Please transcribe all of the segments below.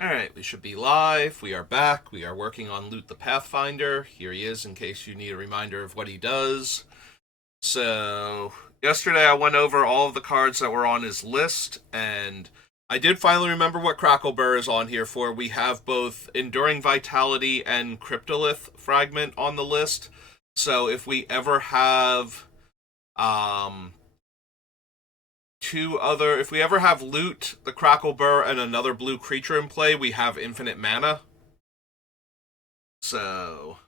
Alright, we should be live. We are back. We are working on Loot the Pathfinder. Here he is in case you need a reminder of what he does. So, yesterday I went over all of the cards that were on his list, and I did finally remember what Crackleburr is on here for. We have both Enduring Vitality and Cryptolith Fragment on the list. So, um, if we ever have Loot, the Crackleburr, and another blue creature in play, we have infinite mana. So,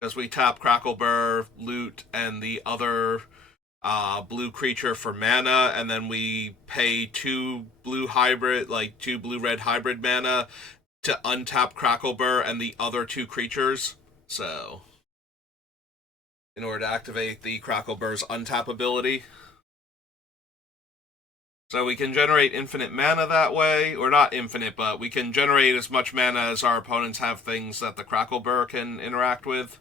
as we tap Crackleburr, Loot, and the other blue creature for mana, and then we pay two blue red hybrid mana to untap Crackleburr and the other two creatures. So, in order to activate the Crackleburr's untap ability. So we can generate infinite mana that way, or not infinite, but we can generate as much mana as our opponents have things that the Crackleburr can interact with.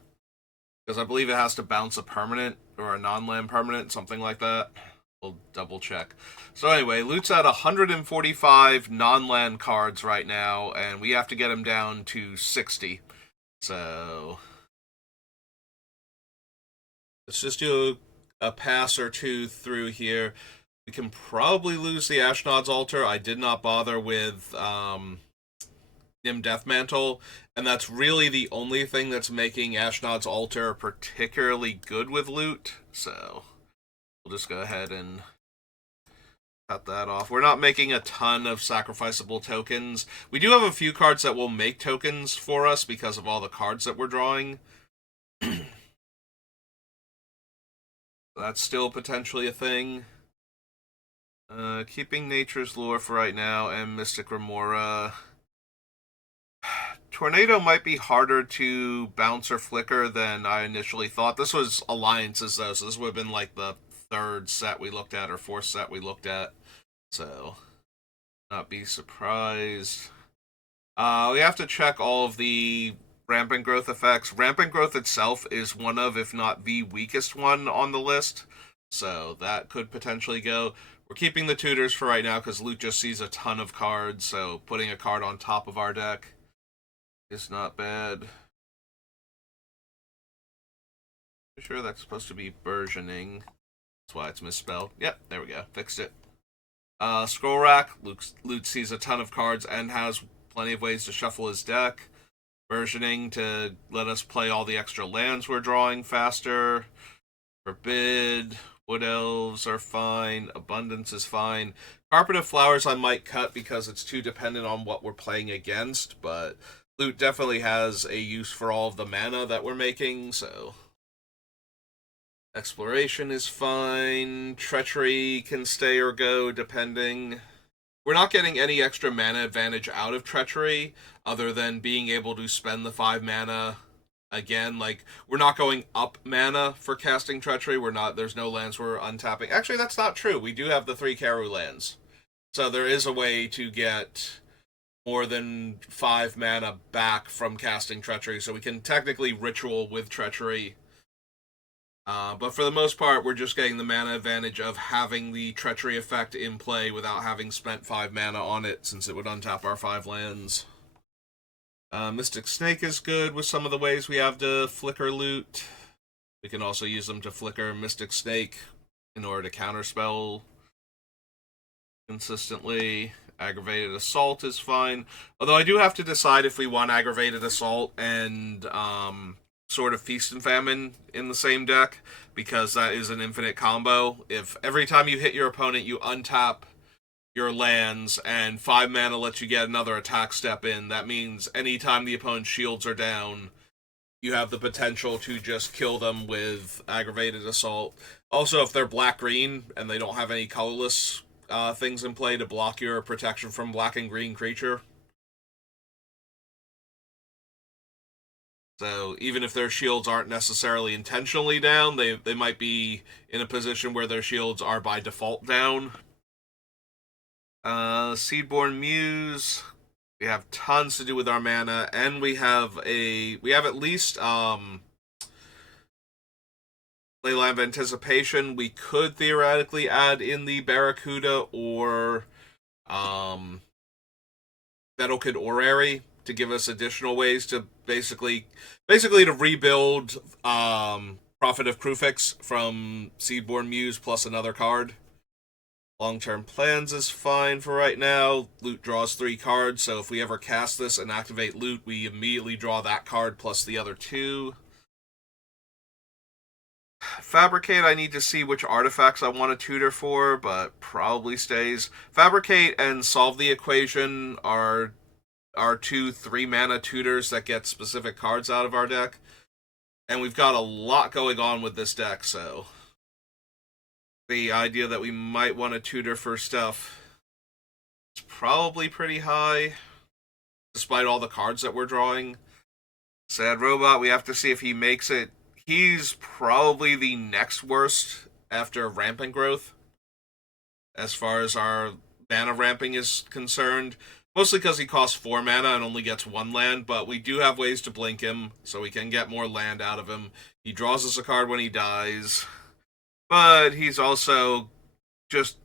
Because I believe it has to bounce a permanent or a non-land permanent, something like that. We'll double check. So anyway, Loot's at 145 non-land cards right now, and we have to get him down to 60. So let's just do a pass or two through here. We can probably lose the Ashnod's Altar. I did not bother with Nim Deathmantle, and that's really the only thing that's making Ashnod's Altar particularly good with Loot. So we'll just go ahead and cut that off. We're not making a ton of sacrificable tokens. We do have a few cards that will make tokens for us because of all the cards that we're drawing. That's still potentially a thing. Keeping Nature's Lure for right now and Mystic Remora. Tornado might be harder to bounce or flicker than I initially thought. This was alliances though, so this would have been like the third set we looked at or fourth set we looked at. So, not be surprised. We have to check all of the rampant growth effects. Rampant growth itself is one of, if not the weakest one on the list. So that could potentially go. We're keeping the tutors for right now because Luke just sees a ton of cards, so putting a card on top of our deck is not bad. I'm sure that's supposed to be burgeoning. That's why it's misspelled. Yep, there we go. Fixed it. Scroll Rack. Luke sees a ton of cards and has plenty of ways to shuffle his deck. Versioning to let us play all the extra lands we're drawing faster. Forbid. Wood Elves are fine. Abundance is fine. Carpet of Flowers I might cut because it's too dependent on what we're playing against, but Loot definitely has a use for all of the mana that we're making, so Exploration is fine. Treachery can stay or go depending. We're not getting any extra mana advantage out of Treachery other than being able to spend the 5 mana again. Like, we're not going up mana for casting Treachery. There's no lands we're untapping. Actually, that's not true. We do have the 3 Karu lands. So there is a way to get more than 5 mana back from casting Treachery. So we can technically ritual with Treachery. But for the most part, we're just getting the mana advantage of having the Treachery effect in play without having spent 5 mana on it, since it would untap our 5 lands. Mystic Snake is good with some of the ways we have to flicker Loot. We can also use them to flicker Mystic Snake in order to counterspell consistently. Aggravated Assault is fine. Although I do have to decide if we want Aggravated Assault and Sword of Feast and Famine in the same deck, because that is an infinite combo. If every time you hit your opponent, you untap your lands, and 5 mana lets you get another attack step in. That means anytime the opponent's shields are down, you have the potential to just kill them with Aggravated Assault. Also, if they're black-green and they don't have any colorless things in play to block your protection from black and green creature. So even if their shields aren't necessarily intentionally down, they might be in a position where their shields are by default down. Seedborn Muse. We have tons to do with our mana, and we have at least Leyline of Anticipation. We could theoretically add in the Barracuda or Metalkid Orrery to give us additional ways to basically to rebuild Prophet of Krufix from Seedborn Muse plus another card. Long-term plans is fine for right now. Loot draws 3 cards, so if we ever cast this and activate Loot, we immediately draw that card plus the other 2. Fabricate, I need to see which artifacts I want to tutor for, but probably stays. Fabricate and Solve the Equation are our 2 3-mana tutors that get specific cards out of our deck. And we've got a lot going on with this deck, so the idea that we might want to tutor for stuff is probably pretty high, despite all the cards that we're drawing. Sad Robot, we have to see if he makes it. He's probably the next worst after Rampant Growth, as far as our mana ramping is concerned. Mostly because he costs 4 mana and only gets 1 land, but we do have ways to blink him, so we can get more land out of him. He draws us a card when he dies, but he's also just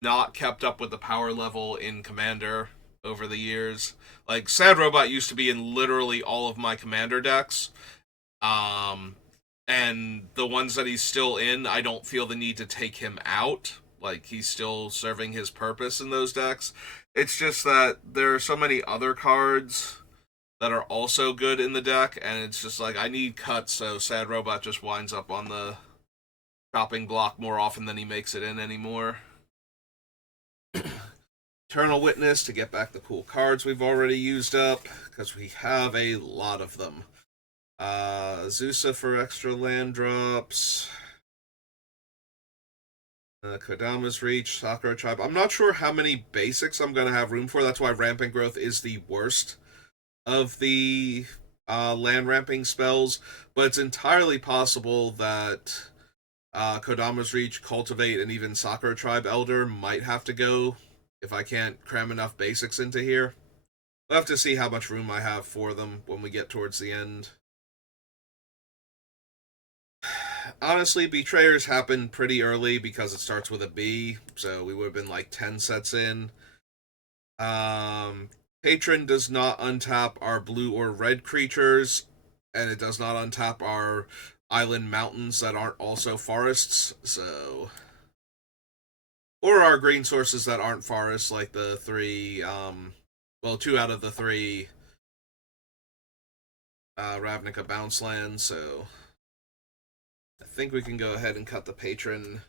not kept up with the power level in Commander over the years. Like, Sad Robot used to be in literally all of my Commander decks, and the ones that he's still in, I don't feel the need to take him out. Like, he's still serving his purpose in those decks. It's just that there are so many other cards that are also good in the deck, and it's just like, I need cuts, so Sad Robot just winds up on the chopping block more often than he makes it in anymore. Eternal Witness to get back the cool cards we've already used up, because we have a lot of them. Zusa for extra land drops. Kodama's Reach, Sakura Tribe. I'm not sure how many basics I'm going to have room for. That's why Rampant Growth is the worst of the land ramping spells. But it's entirely possible that Kodama's Reach, Cultivate, and even Sakura Tribe Elder might have to go if I can't cram enough basics into here. We'll have to see how much room I have for them when we get towards the end. Honestly, Betrayers happened pretty early because it starts with a B, so we would have been like 10 sets in. Patron does not untap our blue or red creatures, and it does not untap our island mountains that aren't also forests, so... Or our green sources that aren't forests, like the 3, well, 2 out of the 3 Ravnica bounce lands, so... I think we can go ahead and cut the Patron.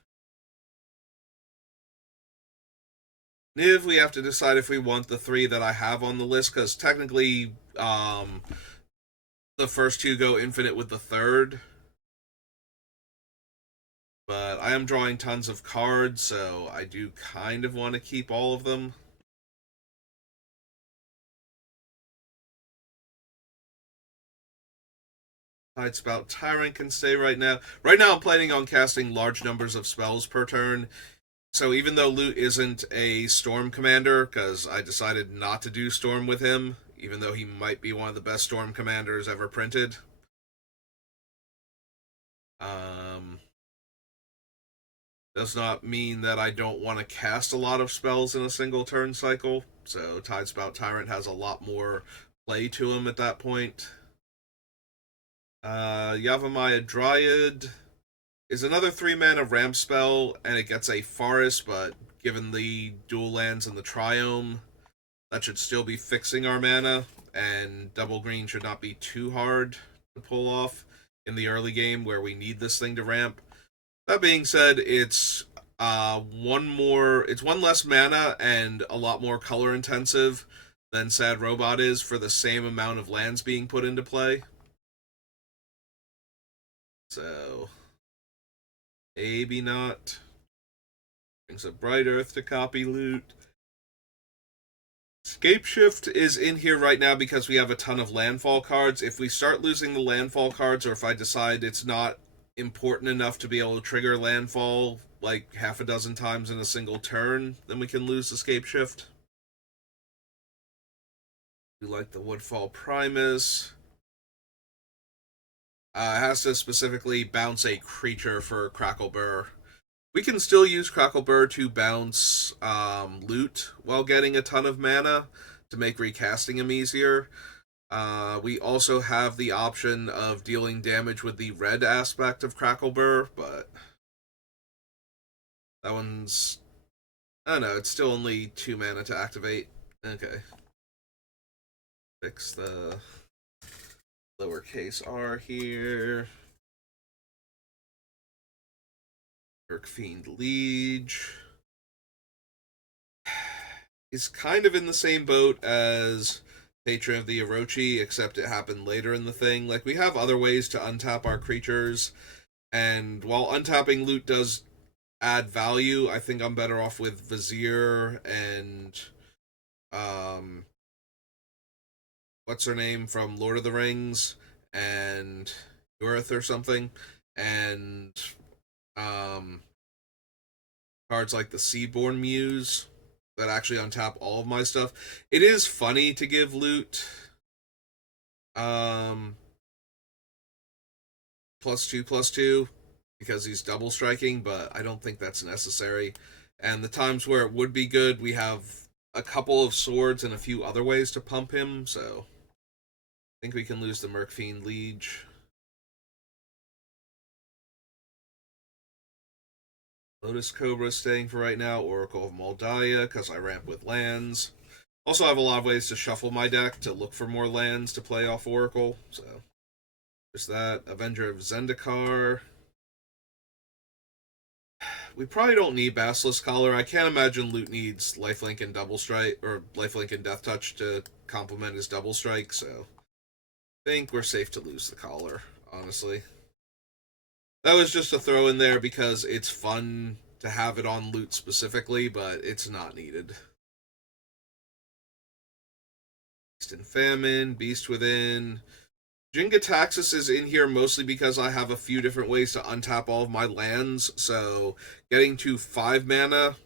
Niv, we have to decide if we want the 3 that I have on the list, because technically the first 2 go infinite with the 3rd. But I am drawing tons of cards, so I do kind of want to keep all of them. Tidespout Tyrant can stay right now. Right now I'm planning on casting large numbers of spells per turn. So even though Loot isn't a Storm commander, because I decided not to do Storm with him, even though he might be one of the best Storm commanders ever printed. Does not mean that I don't want to cast a lot of spells in a single turn cycle. So Tidespout Tyrant has a lot more play to him at that point. Yavimaya Dryad is another 3-mana ramp spell, and it gets a forest, but given the dual lands and the Triome, that should still be fixing our mana, and double green should not be too hard to pull off in the early game where we need this thing to ramp. That being said, it's one less mana and a lot more color intensive than Sad Robot is for the same amount of lands being put into play. So, maybe not. Brings a Bright Earth to copy Loot. Scapeshift is in here right now because we have a ton of landfall cards. If we start losing the landfall cards, or if I decide it's not important enough to be able to trigger landfall like half a dozen times in a single turn, then we can lose the Scapeshift. We like the Woodfall Primus. It has to specifically bounce a creature for Cracklebur. We can still use Cracklebur to bounce Loot while getting a ton of mana to make recasting him easier. We also have the option of dealing damage with the red aspect of Crackleburr, but that one's, I don't know, it's still only 2 mana to activate. Okay. Fix the lowercase r here. Fiend Liege is kind of in the same boat as Patron of the Orochi, except it happened later in the thing. Like, we have other ways to untap our creatures, and while untapping loot does add value, I think I'm better off with Vizier and what's her name from Lord of the Rings and Yorith or something, and cards like the Seaborn Muse that actually untap all of my stuff. It is funny to give loot +2/+2 because he's double striking, but I don't think that's necessary. And the times where it would be good, we have a couple of swords and a few other ways to pump him, so I think we can lose the Mercfiend Liege. Lotus Cobra staying for right now, Oracle of Moldiah, because I ramp with lands. Also, I have a lot of ways to shuffle my deck to look for more lands to play off Oracle, so there's that. Avenger of Zendikar. We probably don't need Basilisk Collar. I can't imagine Loot needs Lifelink and Double Strike, or Lifelink and Death Touch to complement his Double Strike, so I think we're safe to lose the Collar, honestly. That was just a throw in there because it's fun to have it on Loot specifically, but it's not needed. Beast and Famine, Beast Within. Jin-Gitaxias is in here mostly because I have a few different ways to untap all of my lands, so getting to 5 mana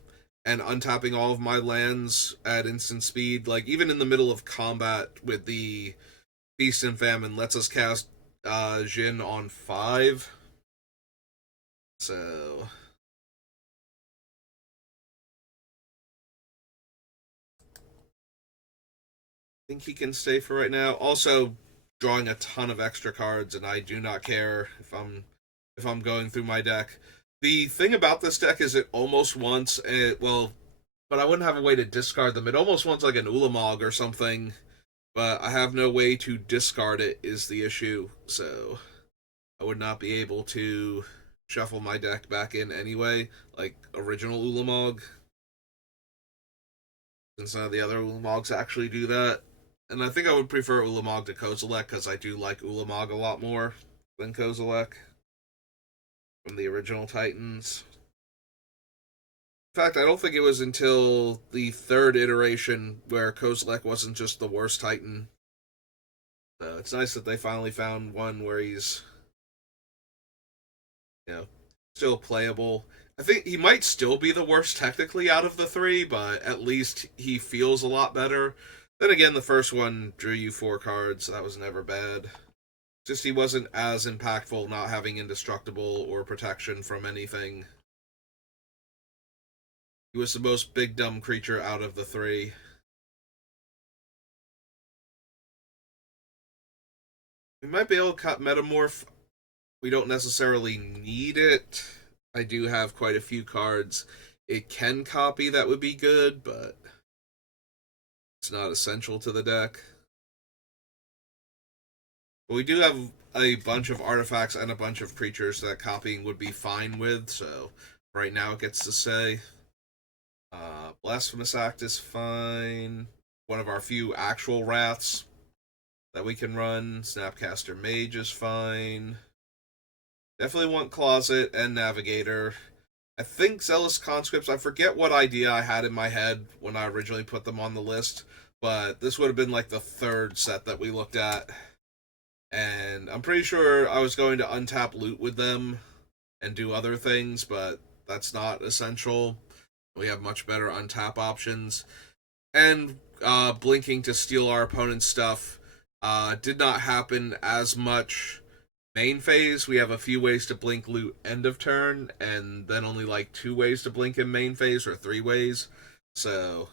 and untapping all of my lands at instant speed, like even in the middle of combat with the Beast and Famine, lets us cast Jin on 5. So I think he can stay for right now. Also, drawing a ton of extra cards, and I do not care if I'm going through my deck. The thing about this deck is it almost wants but I wouldn't have a way to discard them. It almost wants like an Ulamog or something, but I have no way to discard it is the issue. So I would not be able to shuffle my deck back in anyway, like original Ulamog, since none of the other Ulamogs actually do that. And I think I would prefer Ulamog to Kozilek because I do like Ulamog a lot more than Kozilek from the original Titans. In fact, I don't think it was until the 3rd iteration where Kozilek wasn't just the worst Titan. So it's nice that they finally found one where he's, still playable. I think he might still be the worst technically out of the 3, but at least he feels a lot better. Then again, the first one drew you 4 cards. So that was never bad. Just he wasn't as impactful not having indestructible or protection from anything. He was the most big dumb creature out of the 3. We might be able to cut Metamorph. We don't necessarily need it. I do have quite a few cards it can copy that would be good, but it's not essential to the deck. But we do have a bunch of artifacts and a bunch of creatures that copying would be fine with, so right now it gets to say. Blasphemous Act is fine. One of our few actual wraths that we can run. Snapcaster Mage is fine. Definitely want Closet and Navigator. I think Zealous Conscripts, I forget what idea I had in my head when I originally put them on the list, but this would have been like the 3rd set that we looked at. And I'm pretty sure I was going to untap loot with them and do other things, but that's not essential. We have much better untap options. And blinking to steal our opponent's stuff did not happen as much main phase. We have a few ways to blink loot end of turn, and then only like 2 ways to blink in main phase, or 3 ways. So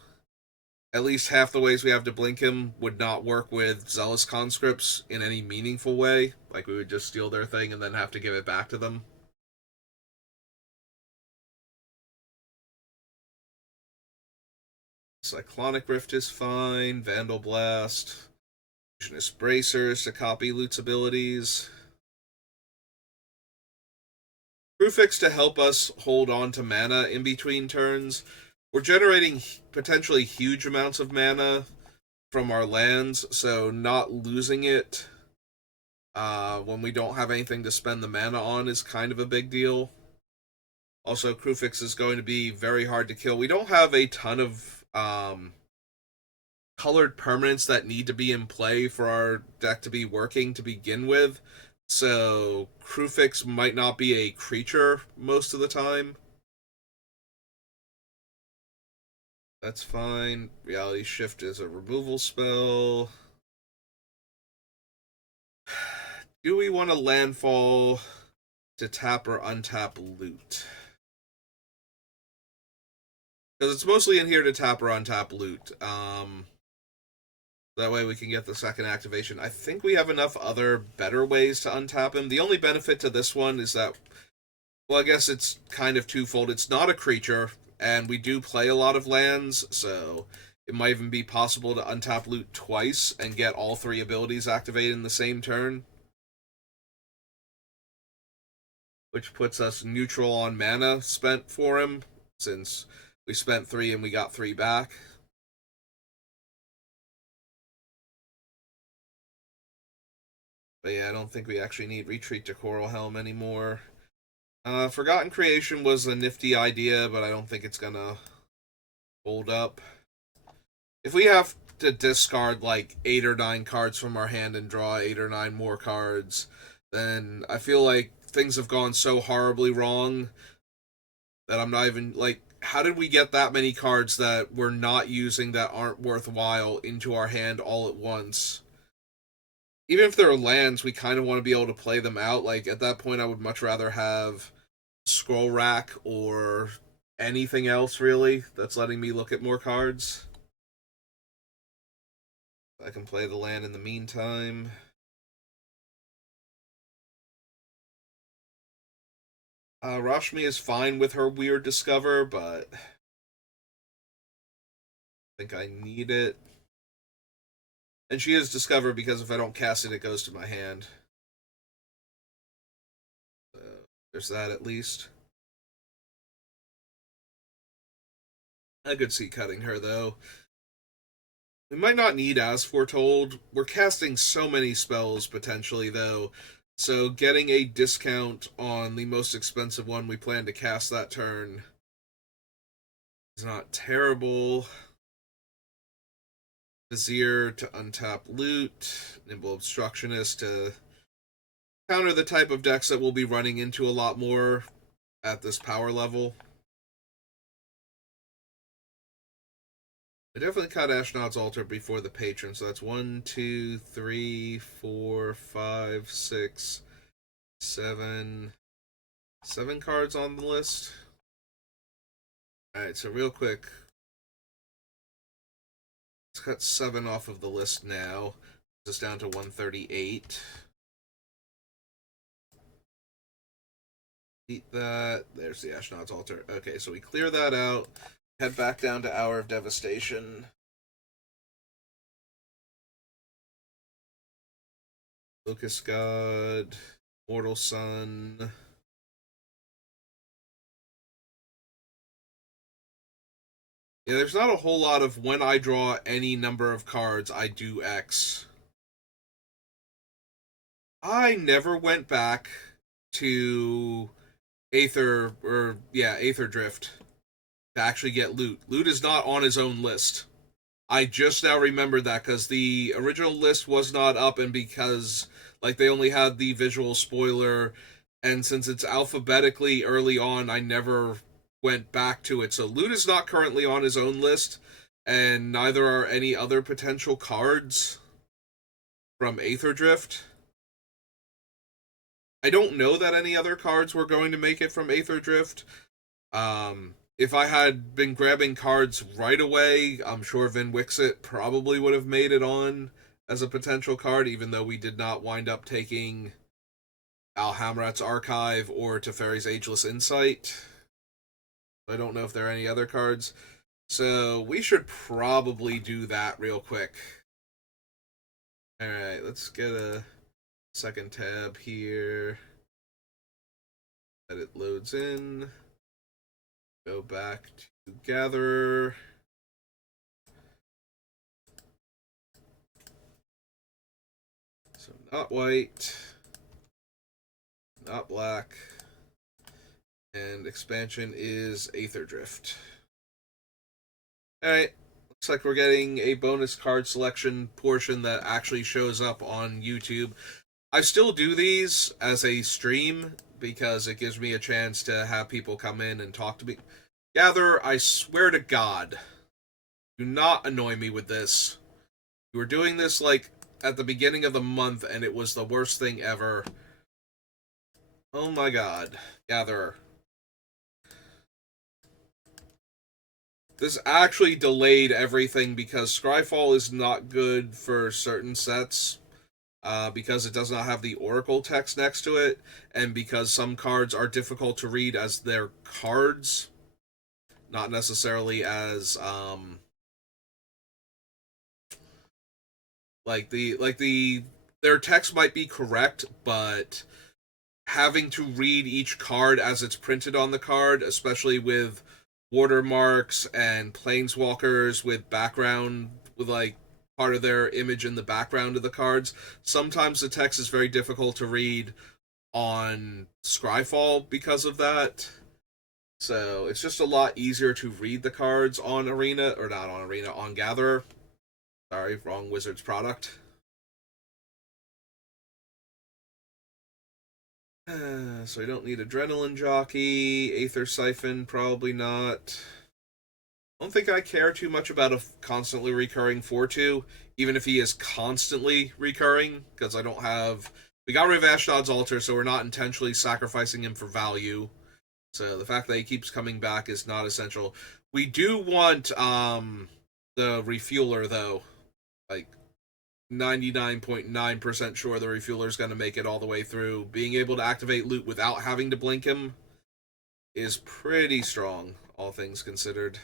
at least half the ways we have to blink him would not work with zealous conscripts in any meaningful way. Like we would just steal their thing and then have to give it back to them. Cyclonic Rift is fine. Vandal Blast. Illusionist Bracers to copy Loot's abilities. Crucifix to help us hold on to mana in between turns. We're generating potentially huge amounts of mana from our lands, so not losing it when we don't have anything to spend the mana on is kind of a big deal. Also, Crucifix is going to be very hard to kill. We don't have a ton of colored permanents that need to be in play for our deck to be working to begin with, so Crucifix might not be a creature most of the time. That's fine. Reality Shift is a removal spell. Do we want to landfall to tap or untap Loot? Because it's mostly in here to tap or untap Loot. That way we can get the second activation. I think we have enough other better ways to untap him. The only benefit to this one is that, well, I guess it's kind of twofold. It's not a creature, and we do play a lot of lands, so it might even be possible to untap Loot twice and get all three abilities activated in the same turn. Which puts us neutral on mana spent for him, since we spent 3 and we got 3 back. But yeah, I don't think we actually need Retreat to Coral Helm anymore. Forgotten Creation was a nifty idea, but I don't think it's gonna hold up. If we have to discard like 8 or 9 cards from our hand and draw 8 or 9 more cards, then I feel like things have gone so horribly wrong that I'm not even, like, how did we get that many cards that we're not using that aren't worthwhile into our hand all at once? Even if they're lands, we kind of want to be able to play them out. Like, at that point, I would much rather have Scroll Rack or anything else, really, that's letting me look at more cards. I can play the land in the meantime. Rashmi is fine with her Weird Discover, but I think I need it. And she is Discover because if I don't cast it, it goes to my hand. So there's that at least. I could see cutting her, though. We might not need As Foretold. We're casting so many spells, potentially, though. So getting a discount on the most expensive one we plan to cast that turn is not terrible. Vizier to untap Loot. Nimble Obstructionist to counter the type of decks that we'll be running into a lot more at this power level. I definitely cut Ashnod's Altar before the Patron, so that's 1, 2, 3, 4, 5, 6, 7. 7 cards on the list. Alright, so real quick. Let's cut 7 off of the list now. This down to 138. Eat that. There's the Ashnod's Altar. Okay, so we clear that out. Head back down to Hour of Devastation. Locust God. Mortal Sun. Yeah, there's not a whole lot of when I draw any number of cards, I do X. I never went back to Aether Drift to actually get Loot. Loot is not on his own list. I just now remembered that because the original list was not up, and because like they only had the visual spoiler, and since it's alphabetically early on, I never went back to it. So Loot is not currently on his own list, and neither are any other potential cards from Aether Drift. I don't know that any other cards were going to make it from Aether Drift. If I had been grabbing cards right away, I'm sure Vin Wixit probably would have made it on as a potential card, even though we did not wind up taking Alhamrat's Archive or Teferi's Ageless Insight. I don't know if there are any other cards. So we should probably do that real quick. Alright, let's get a second tab here. That it loads in. Go back to Gatherer. So not white, not black, and expansion is Aether Drift. Alright, looks like we're getting a bonus card selection portion that actually shows up on YouTube. I still do these as a stream because it gives me a chance to have people come in and talk to me. Gather, I swear to God, do not annoy me with this. You were doing this like at the beginning of the month and it was the worst thing ever. Oh my God, Gatherer. This actually delayed everything because Scryfall is not good for certain sets. Because it does not have the Oracle text next to it, and because some cards are difficult to read as their cards, not necessarily as their text might be correct, but having to read each card as it's printed on the card, especially with watermarks and planeswalkers with background with like part of their image in the background of the cards. Sometimes the text is very difficult to read on Scryfall because of that. So it's just a lot easier to read the cards on Arena, or not on Arena, on Gatherer. Sorry, wrong Wizards product. So we don't need Adrenaline Jockey, Aether Siphon, probably not. I don't think I care too much about a constantly recurring 4-2, even if he is constantly recurring, because I don't have. We got rid of Ashdod's Altar, so we're not intentionally sacrificing him for value. So the fact that he keeps coming back is not essential. We do want the refueler though. Like 99.9% sure the refueler is going to make it all the way through. Being able to activate loot without having to blink him is pretty strong, all things considered.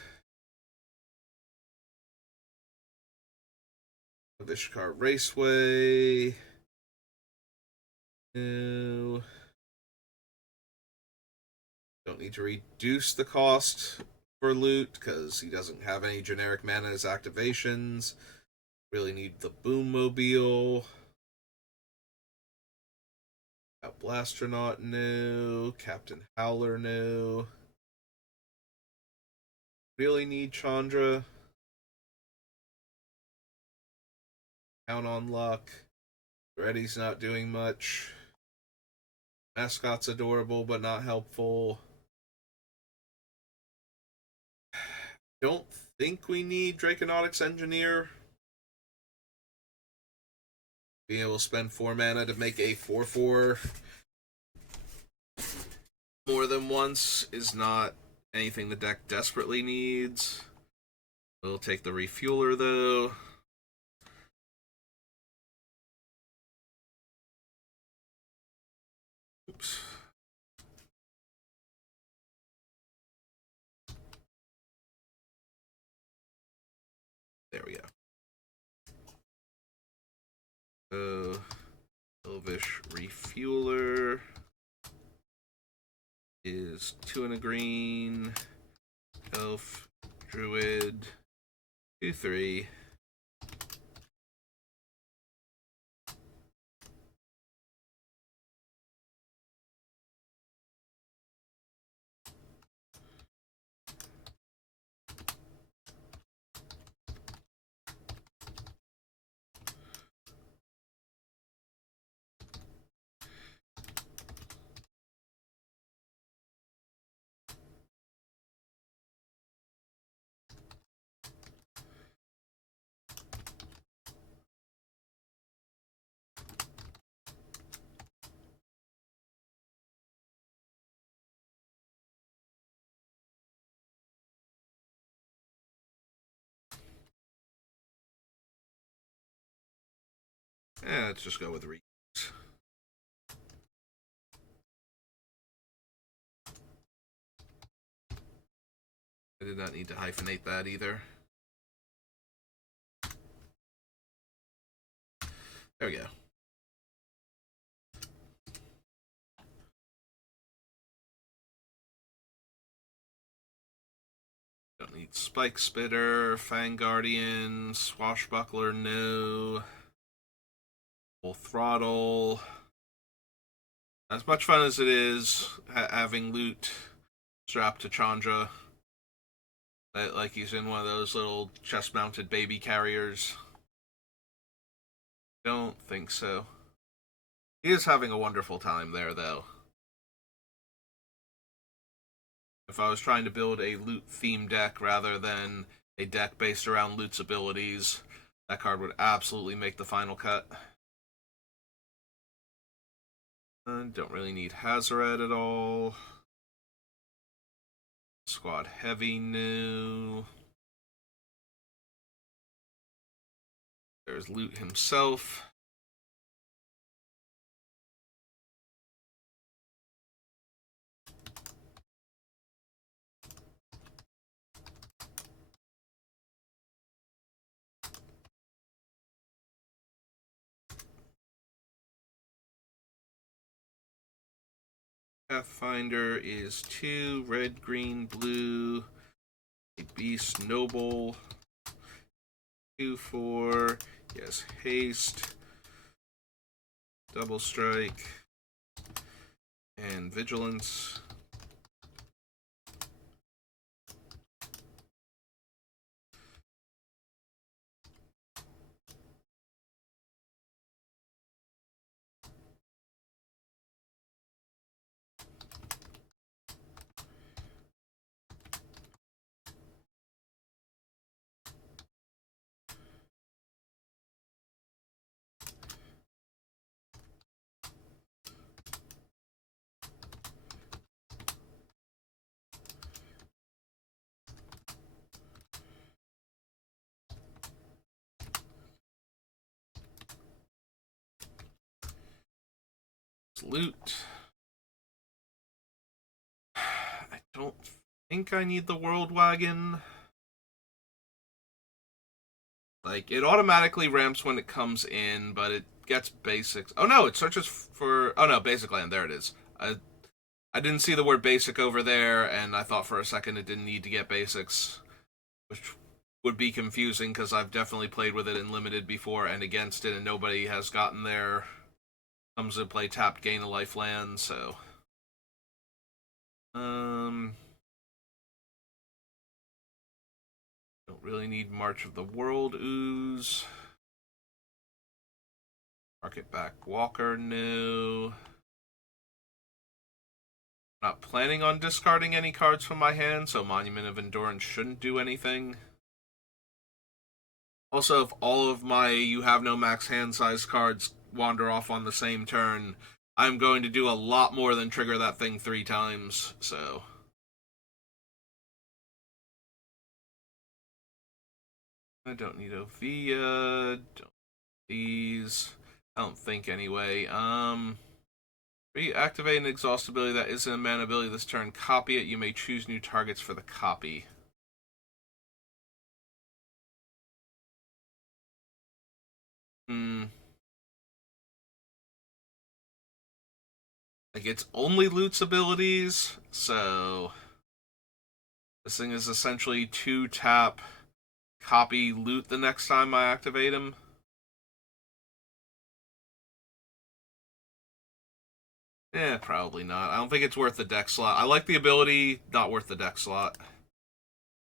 Vishkar Raceway. No. Don't need to reduce the cost for loot because he doesn't have any generic mana as activations. Really need the Boom Mobile. Got Blastronaut new. Captain Howler new. Really need Chandra. Count on luck. Reddy's not doing much. Mascot's adorable but not helpful. Don't think we need Draconautics Engineer. Being able to spend 4 mana to make a 4/4 more than once is not anything the deck desperately needs. We'll take the Refueler though. Oops. There we go. Elvish Refueler is 2 and a green. Elf, Druid, 2/3. Let's just go with reuse. I did not need to hyphenate that either. There we go. Don't need Spike Spitter, Fang Guardian, Swashbuckler, no. Full Throttle. As much fun as it is having loot strapped to Chandra, like he's in one of those little chest-mounted baby carriers. Don't think so. He is having a wonderful time there, though. If I was trying to build a loot theme deck rather than a deck based around loot's abilities, that card would absolutely make the final cut. Don't really need Hazoret at all. Squad Heavy new. There's Loot himself. Pathfinder is 2, red, green, blue. A Beast Noble. 2/4. Yes, haste. Double strike. And vigilance. Loot. I don't think I need the World Wagon. Like, it automatically ramps when it comes in, but it gets basics. Oh no, it searches for... Oh no, basic land. There it is. I didn't see the word basic over there, and I thought for a second it didn't need to get basics, which would be confusing because I've definitely played with it in limited before and against it, and nobody has gotten there. Comes to play tapped, gain a life land, so... Don't really need March of the World Ooze. Market back Walker, no. Not planning on discarding any cards from my hand, so Monument of Endurance shouldn't do anything. Also, if all of my You Have No Max hand size cards wander off on the same turn, I'm going to do a lot more than trigger that thing 3 times, so... I don't need Ovia, don't these. I don't think anyway. Reactivate an exhaust ability that isn't a mana ability this turn. Copy it. You may choose new targets for the copy. Like, it's only Loot's abilities, so... This thing is essentially 2-tap, copy Loot the next time I activate him. Probably not. I don't think it's worth the deck slot. I like the ability, not worth the deck slot.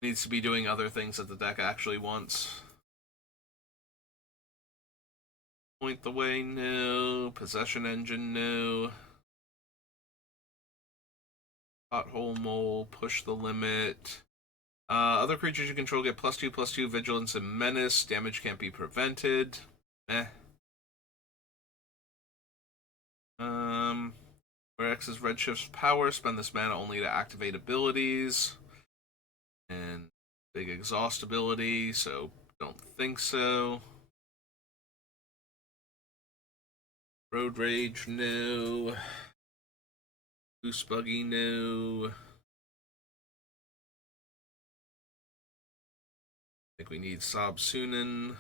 Needs to be doing other things that the deck actually wants. Point the Way, no. Possession Engine, no. Pothole Mole, Push the Limit. Other creatures you control get +2/+2 Vigilance and Menace. Damage can't be prevented. Where X is Redshifts power, spend this mana only to activate abilities. And big exhaust ability, so don't think so. Road Rage, no. Goose Buggy, no. I think we need Sob Sunan.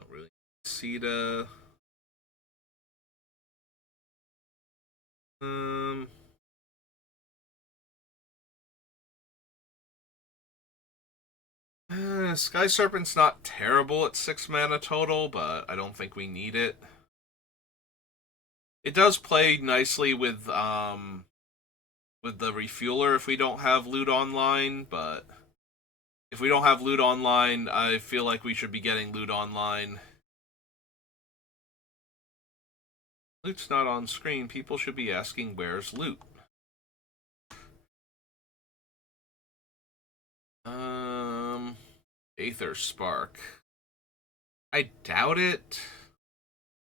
Don't really need Sita. Um, Sky Serpent's not terrible at 6 mana total, but I don't think we need it. It does play nicely with the refueler if we don't have loot online, but if we don't have loot online, I feel like we should be getting loot online. Loot's not on screen. People should be asking where's loot. Aether Spark. I doubt it.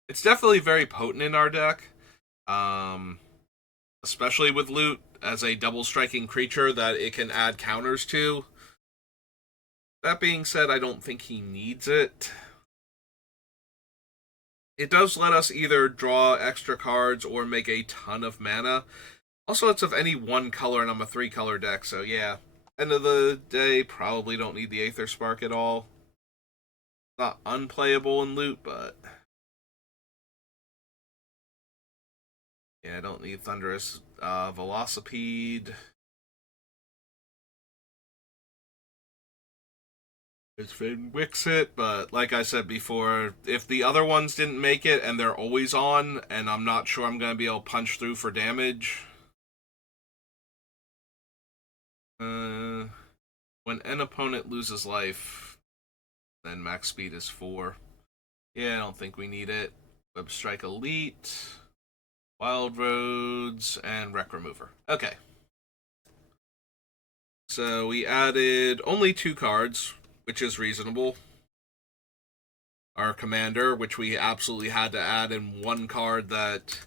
It's definitely very potent in our deck. Especially with loot as a double striking creature that it can add counters to. That being said, I don't think he needs it. It does let us either draw extra cards or make a ton of mana. Also, it's of any one color, and I'm a 3-color deck, so yeah. End of the day, probably don't need the Aether Spark at all. Not unplayable in loot, but yeah, I don't need Thunderous Velocipede. It's been Wixit, but like I said before, if the other ones didn't make it and they're always on, and I'm not sure I'm going to be able to punch through for damage. When an opponent loses life, then max speed is 4. Yeah, I don't think we need it. Web Strike Elite, Wild Roads, and Wreck Remover. Okay. So we added only 2 cards, which is reasonable. Our commander, which we absolutely had to add, in 1 card that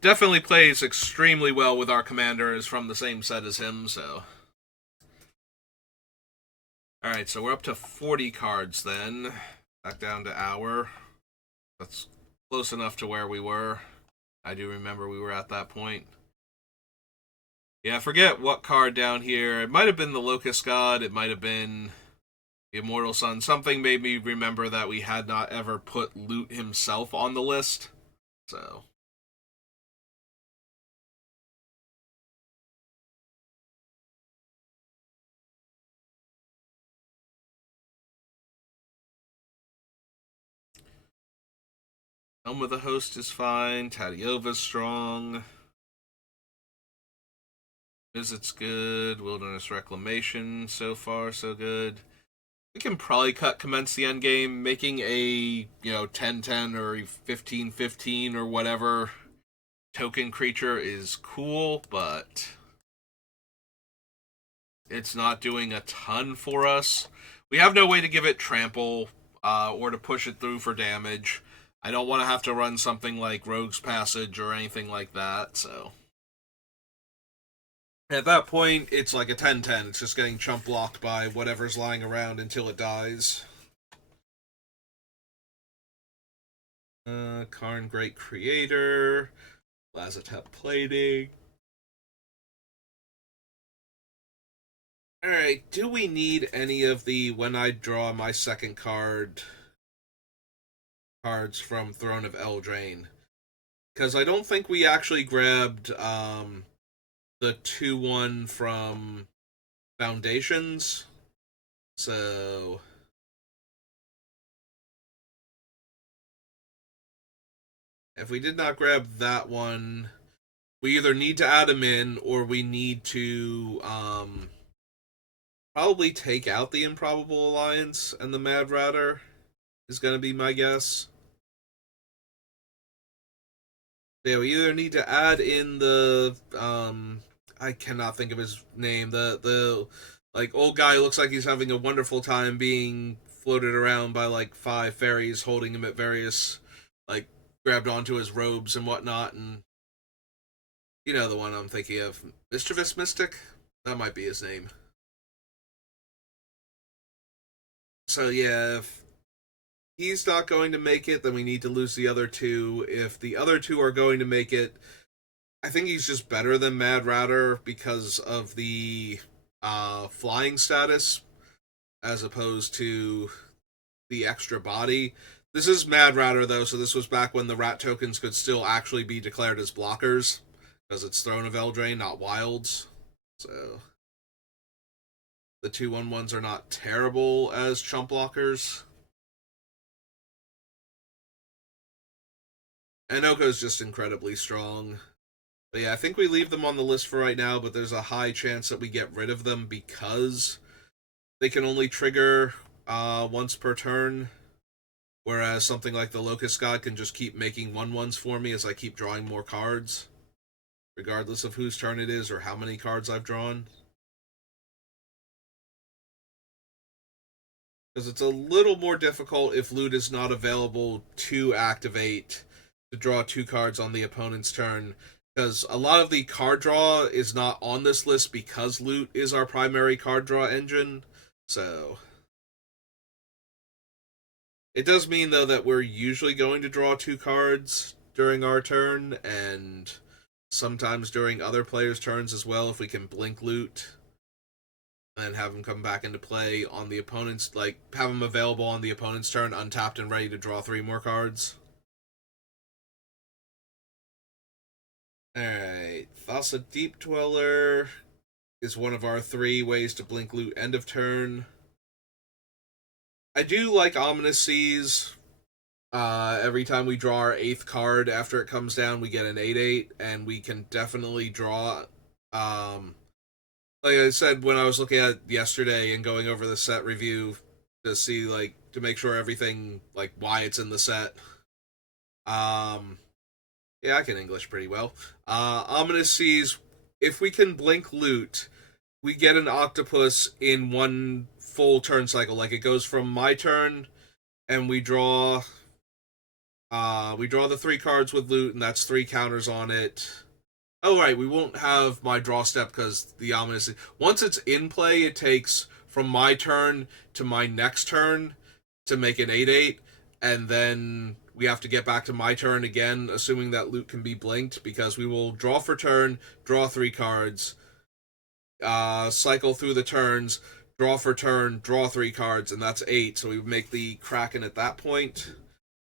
definitely plays extremely well with our commander, is from the same set as him, so. Alright, so we're up to 40 cards then. Back down to our. That's close enough to where we were. I do remember we were at that point. Yeah, I forget what card down here. It might have been the Locust God. It might have been the Immortal Sun. Something made me remember that we had not ever put Loot himself on the list. So. Helm of the Host is fine. Tadiova's strong. Visit's good. Wilderness Reclamation, so far, so good. We can probably commence the end game, making a 10-10 or 15-15 or whatever token creature is cool, but it's not doing a ton for us. We have no way to give it trample or to push it through for damage. I don't want to have to run something like Rogue's Passage or anything like that, so. At that point, it's like a 10-10. It's just getting chump blocked by whatever's lying around until it dies. Karn Great Creator. Lazatep Plating. Alright, do we need any of the when I draw my second cards from Throne of Eldraine? Because I don't think we actually grabbed the 2-1 from Foundations. So if we did not grab that one, we either need to add him in or we need to probably take out the Improbable Alliance and the Mad Ratter is going to be my guess. Yeah, we either need to add in the I cannot think of his name. The like old guy looks like he's having a wonderful time being floated around by like 5 fairies holding him at various like grabbed onto his robes and whatnot, and you know the one I'm thinking of. Mischievous Mystic? That might be his name. So yeah, if he's not going to make it, then we need to lose the other two. If the other two are going to make it, I think he's just better than Mad Router because of the flying status as opposed to the extra body. This is Mad Router though, so this was back when the rat tokens could still actually be declared as blockers because it's Throne of Eldraine, not Wilds. So the 2/1/1s are not terrible as chump blockers. And Oko's just incredibly strong. But yeah, I think we leave them on the list for right now, but there's a high chance that we get rid of them because they can only trigger once per turn, whereas something like the Locust God can just keep making 1/1s for me as I keep drawing more cards, regardless of whose turn it is or how many cards I've drawn. Because it's a little more difficult if loot is not available to activate to draw 2 cards on the opponent's turn. Because a lot of the card draw is not on this list because loot is our primary card draw engine. So it does mean, though, that we're usually going to draw 2 cards during our turn, and sometimes during other players' turns as well if we can blink loot and have them come back into play on the opponent's, like, have them available on the opponent's turn, untapped and ready to draw 3 more cards. Alright, Thassa Deep Dweller is one of our 3 ways to blink loot end of turn. I do like Ominous Seas. Every time we draw our 8th card after it comes down, we get an 8/8, and we can definitely draw. Like I said when I was looking at it yesterday and going over the set review to see, like, to make sure everything, like, why it's in the set. Yeah, I can English pretty well. Ominous Seas, if we can blink loot, we get an octopus in 1 full turn cycle. Like, it goes from my turn, and we draw the 3 cards with loot, and that's 3 counters on it. Oh, right, we won't have my draw step because the Ominous... Once it's in play, it takes from my turn to my next turn to make an 8/8, and then we have to get back to my turn again, assuming that loot can be blinked, because we will draw for turn, draw 3 cards, cycle through the turns, draw for turn, draw 3 cards, and that's 8, so we make the Kraken at that point.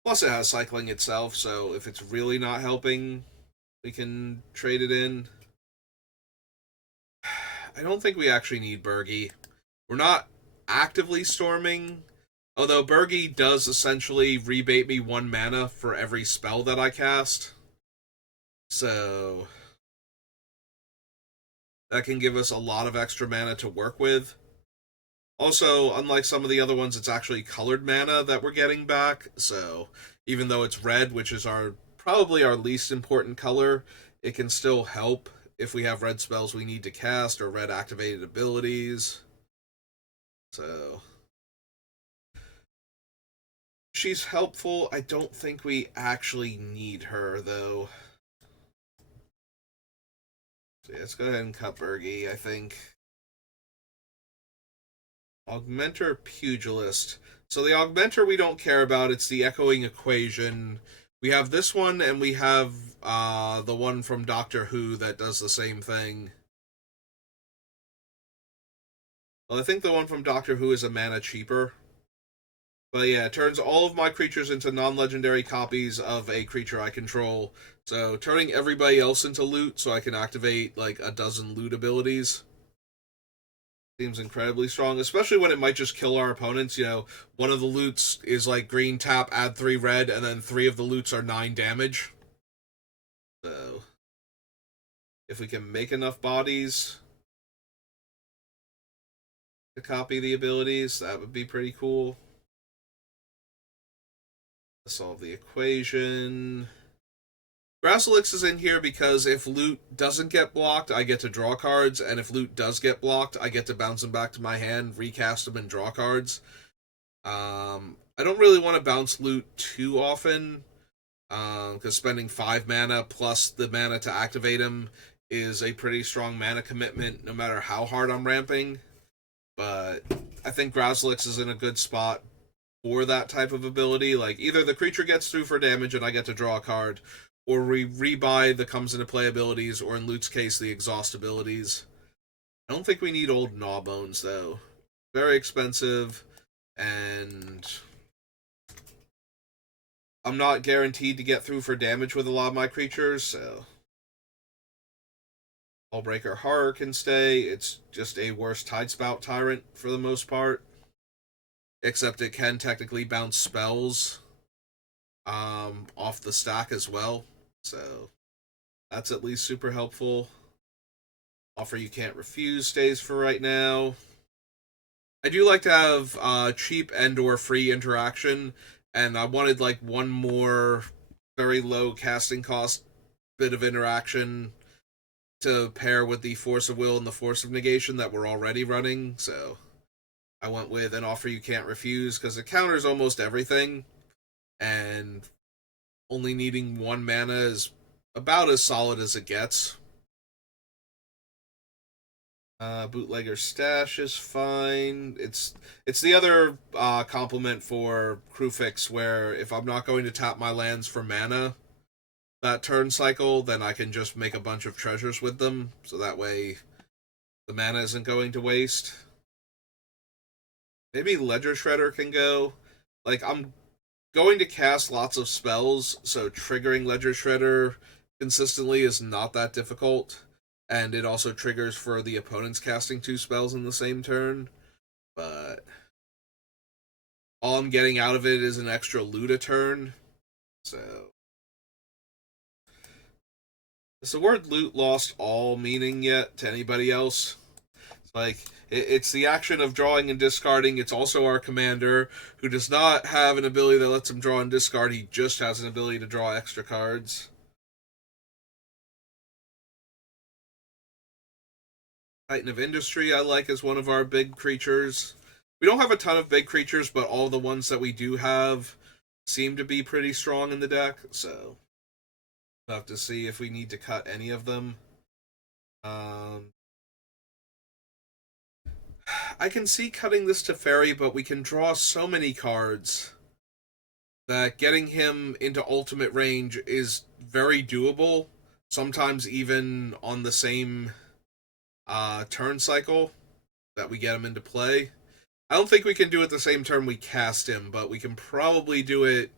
Plus it has cycling itself, so if it's really not helping, we can trade it in. I don't think we actually need Bergie. We're not actively storming, although Bergie does essentially rebate me 1 mana for every spell that I cast. So that can give us a lot of extra mana to work with. Also, unlike some of the other ones, it's actually colored mana that we're getting back. So even though it's red, which is probably our least important color, it can still help if we have red spells we need to cast or red activated abilities. So she's helpful. I don't think we actually need her, though. So yeah, let's go ahead and cut Bergie, I think. Augmenter Pugilist. So the Augmenter we don't care about. It's the Echoing Equation. We have this one, and we have the one from Doctor Who that does the same thing. Well, I think the one from Doctor Who is a mana cheaper. But yeah, it turns all of my creatures into non-legendary copies of a creature I control. So turning everybody else into loot so I can activate like a dozen loot abilities seems incredibly strong, especially when it might just kill our opponents. You know, one of the loots is like green tap, add 3 red, and then 3 of the loots are 9 damage. So if we can make enough bodies to copy the abilities, that would be pretty cool. Solve the equation. Grasslix is in here because if loot doesn't get blocked, I get to draw cards, and if loot does get blocked, I get to bounce them back to my hand, recast them, and draw cards. I don't really want to bounce loot too often, because spending 5 mana plus the mana to activate him is a pretty strong mana commitment, no matter how hard I'm ramping. But I think Grazlix is in a good spot for that type of ability. Like, either the creature gets through for damage and I get to draw a card, or we rebuy the comes into play abilities, or in Lute's case, the exhaust abilities. I don't think we need old Gnawbones, though. Very expensive, and I'm not guaranteed to get through for damage with a lot of my creatures, so Hullbreaker Horror can stay. It's just a worse Tidespout Tyrant for the most part. Except it can technically bounce spells off the stack as well. So that's at least super helpful. Offer You Can't Refuse stays for right now. I do like to have cheap and or free interaction, and I wanted like one more very low casting cost bit of interaction to pair with the Force of Will and the Force of Negation that we're already running. So I went with an Offer You Can't Refuse because it counters almost everything, and only needing one mana is about as solid as it gets. Bootlegger Stash is fine. It's the other complement for Crewfix, where if I'm not going to tap my lands for mana that turn cycle, then I can just make a bunch of treasures with them, so that way the mana isn't going to waste. Maybe Ledger Shredder can go. Like, I'm going to cast lots of spells, so triggering Ledger Shredder consistently is not that difficult. And it also triggers for the opponents casting two spells in the same turn. But all I'm getting out of it is an extra loot a turn. So. Has the word loot lost all meaning yet to anybody else? It's like, it's the action of drawing and discarding. It's also our commander, who does not have an ability that lets him draw and discard. He just has an ability to draw extra cards. Titan of Industry I like as one of our big creatures. We don't have a ton of big creatures, but all the ones that we do have seem to be pretty strong in the deck, so we'll have to see if we need to cut any of them. I can see cutting this to Teferi, but we can draw so many cards that getting him into ultimate range is very doable, sometimes even on the same turn cycle that we get him into play. I don't think we can do it the same turn we cast him, but we can probably do it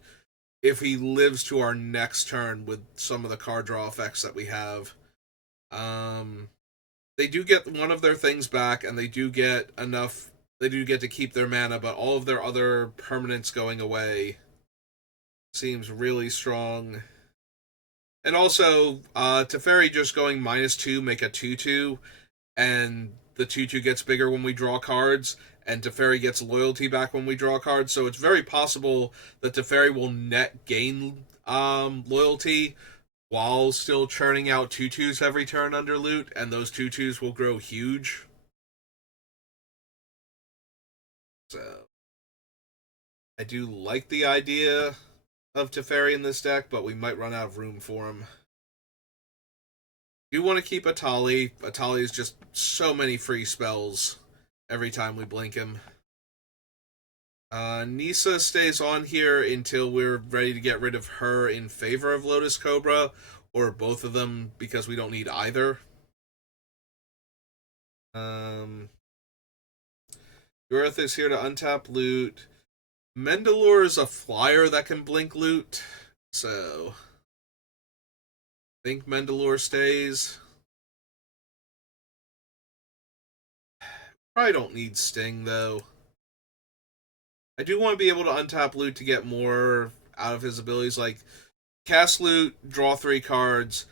if he lives to our next turn with some of the card draw effects that we have. They do get one of their things back, and they do get enough. They do get to keep their mana, but all of their other permanents going away seems really strong. And also, Teferi just going -2, make a 2/2, and the 2/2 gets bigger when we draw cards, and Teferi gets loyalty back when we draw cards, so it's very possible that Teferi will net gain loyalty while still churning out 2/2s every turn under loot, and those 2/2s will grow huge. So, I do like the idea of Teferi in this deck, but we might run out of room for him. Do want to keep Atali. Atali is just so many free spells every time we blink him. Nisa stays on here until we're ready to get rid of her in favor of Lotus Cobra, or both of them because we don't need either. Earth is here to untap loot. Mendalore is a flyer that can blink loot, so I think Mendalore stays. Probably don't need Sting, though. I do want to be able to untap loot to get more out of his abilities, like cast loot, draw 3 cards,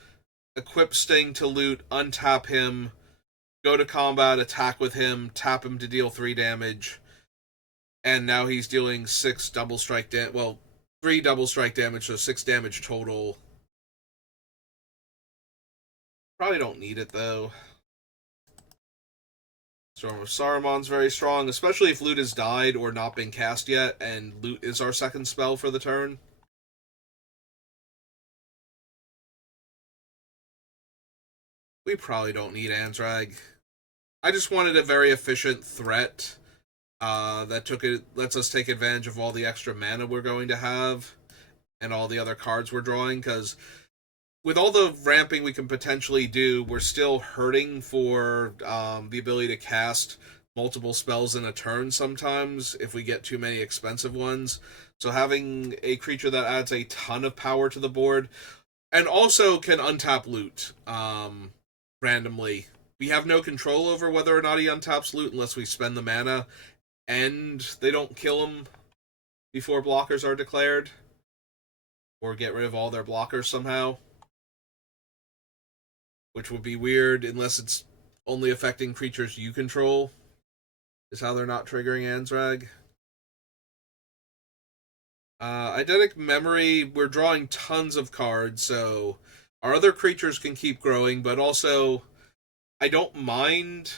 equip Sting to loot, untap him, go to combat, attack with him, tap him to deal 3 damage, and now he's dealing 6 double strike damage. Well, 3 double strike damage, so 6 damage total. Probably don't need it, though. Storm of Saruman's very strong, especially if loot has died or not been cast yet, and loot is our second spell for the turn. We probably don't need Anzrag. I just wanted a very efficient threat That took it lets us take advantage of all the extra mana we're going to have and all the other cards we're drawing, because with all the ramping we can potentially do, we're still hurting for the ability to cast multiple spells in a turn sometimes if we get too many expensive ones. So having a creature that adds a ton of power to the board and also can untap loot randomly. We have no control over whether or not he untaps loot unless we spend the mana, and they don't kill him before blockers are declared, or get rid of all their blockers somehow, which would be weird unless it's only affecting creatures you control, is how they're not triggering Anzrag. Eidetic Memory, we're drawing tons of cards, so our other creatures can keep growing, but also I don't mind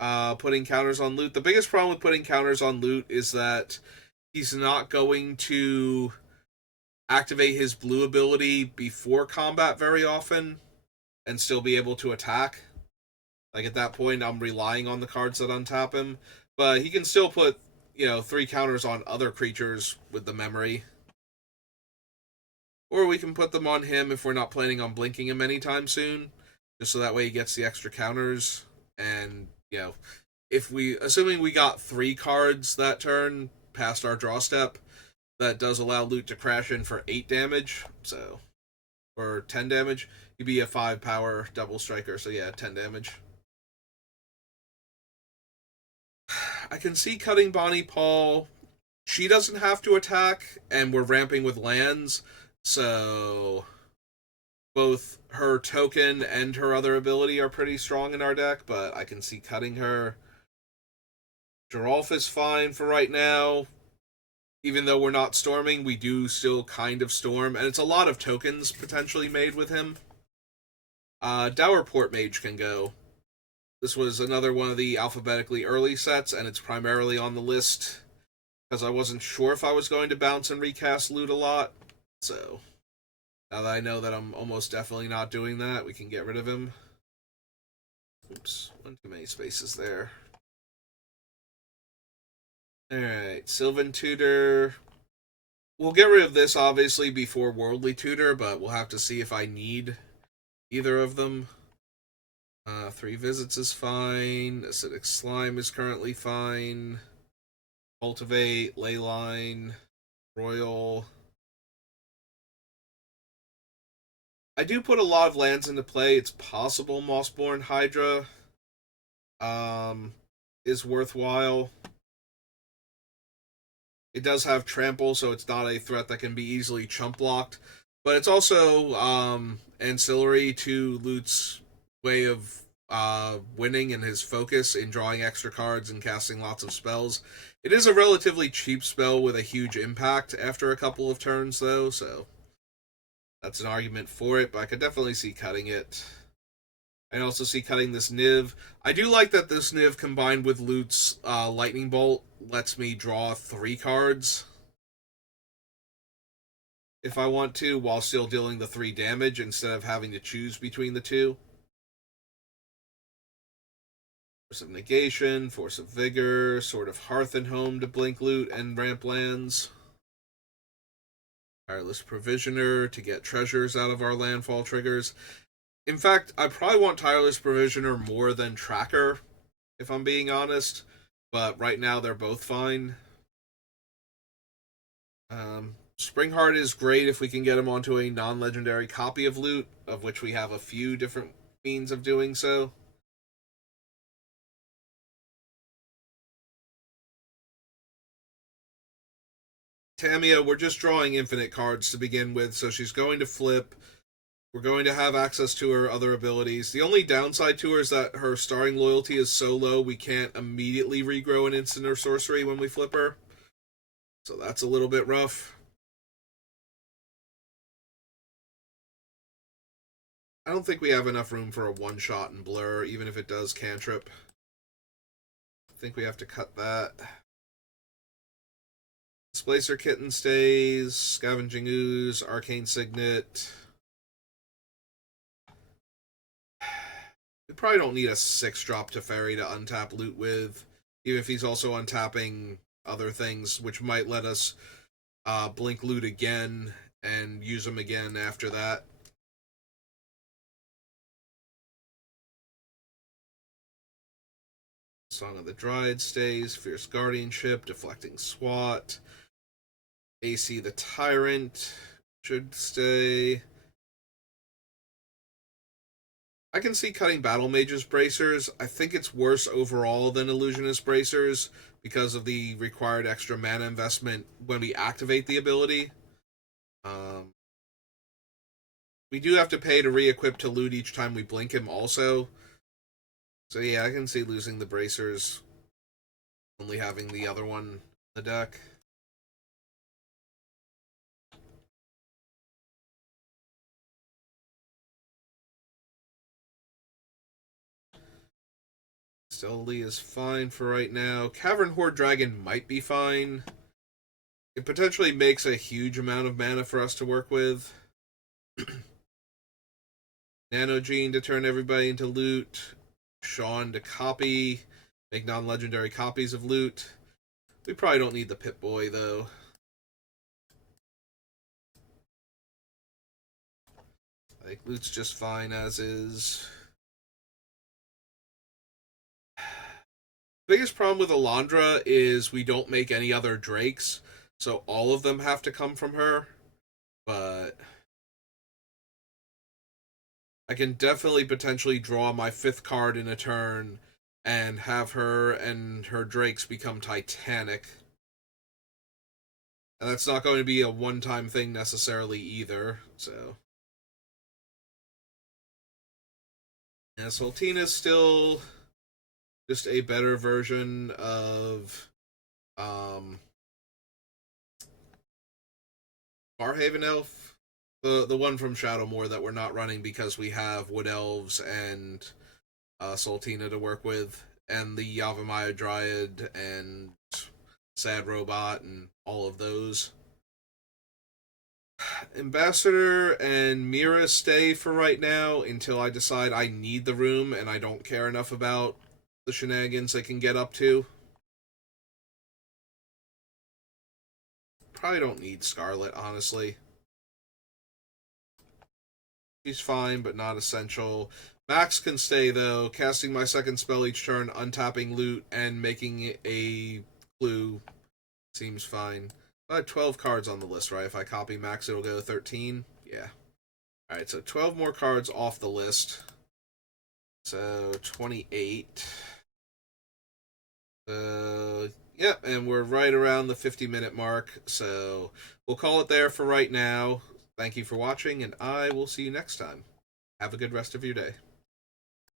putting counters on loot. The biggest problem with putting counters on loot is that he's not going to activate his blue ability before combat very often and still be able to attack. Like at that point, I'm relying on the cards that untap him, but he can still put 3 counters on other creatures with the memory. Or we can put them on him if we're not planning on blinking him anytime soon, just so that way he gets the extra counters. And if we, assuming we got 3 cards that turn past our draw step, that does allow loot to crash in for 8 damage, so or 10 damage. He'd be a 5 power double striker, so yeah, 10 damage. I can see cutting Bonnie Paul. She doesn't have to attack, and we're ramping with lands, so both her token and her other ability are pretty strong in our deck, but I can see cutting her. Geralf is fine for right now. Even though we're not storming, we do still kind of storm, and it's a lot of tokens potentially made with him. Dowerport Mage can go. This was another one of the alphabetically early sets, and it's primarily on the list because I wasn't sure if I was going to bounce and recast loot a lot. So now that I know that I'm almost definitely not doing that, we can get rid of him. Oops, one too many spaces there. Alright, Sylvan Tutor. We'll get rid of this, obviously, before Worldly Tutor, but we'll have to see if I need either of them. 3 Visits is fine. Acidic Slime is currently fine. Cultivate, Leyline, Royal. I do put a lot of lands into play. It's possible Mossborn Hydra is worthwhile. It does have trample, so it's not a threat that can be easily chump blocked. But it's also ancillary to Loot's way of winning and his focus in drawing extra cards and casting lots of spells. It is a relatively cheap spell with a huge impact after a couple of turns, though, so that's an argument for it, but I could definitely see cutting it. I can also see cutting this Niv. I do like that this Niv combined with Loot's Lightning Bolt lets me draw 3 cards if I want to, while still dealing the 3 damage instead of having to choose between the 2. Force of Negation, Force of Vigor, Sword of Hearth and Home to blink loot and ramp lands. Tireless Provisioner to get treasures out of our landfall triggers. In fact, I probably want Tireless Provisioner more than Tracker, if I'm being honest. But right now, they're both fine. Springheart is great if we can get him onto a non-legendary copy of loot, of which we have a few different means of doing so. Tamia, we're just drawing infinite cards to begin with, so she's going to flip. We're going to have access to her other abilities. The only downside to her is that her starring loyalty is so low we can't immediately regrow an instant or sorcery when we flip her. So that's a little bit rough. I don't think we have enough room for a one-shot and blur, even if it does cantrip. I think we have to cut that. Displacer Kitten stays, Scavenging Ooze, Arcane Signet. We probably don't need a 6-drop Teferi to untap loot with. even if he's also untapping other things, which might let us blink loot again and use them again after that. Song of the Dryad stays, Fierce Guardianship, Deflecting Swat, AC the Tyrant should stay. I can see cutting Battle Mage's Bracers. I think it's worse overall than Illusionist Bracers because of the required extra mana investment when we activate the ability. We do have to pay to re-equip to loot each time we blink him also. So yeah, I can see losing the Bracers, only having the other one in the deck. Stealthy is fine for right now. Cavern Horde Dragon might be fine. It potentially makes a huge amount of mana for us to work with. Nano Gene to turn everybody into loot. Sean to copy. Make non-legendary copies of loot. We probably don't need the Pip-Boy, though. Like, loot's just fine as is. Biggest problem with Alondra is we don't make any other Drakes, so all of them have to come from her. But I can definitely potentially draw my 5th card in a turn and have her and her Drakes become Titanic. And that's not going to be a one-time thing necessarily either, so. Yeah, Sultina's still just a better version of Barhaven Elf. The one from Shadowmoor that we're not running because we have Wood Elves and Sultina to work with, and the Yavimaya Dryad and Sad Robot and all of those. Ambassador and Mira stay for right now until I decide I need the room and I don't care enough about the shenanigans they can get up to. Probably don't need Scarlet, honestly. She's fine, but not essential. Max can stay, though. Casting my 2nd spell each turn, untapping loot, and making a clue seems fine. I have 12 cards on the list, right? If I copy Max, it'll go 13. Yeah. Alright, so 12 more cards off the list. So, 28. Yep, and we're right around the 50-minute mark. So, we'll call it there for right now. Thank you for watching, and I will see you next time. Have a good rest of your day.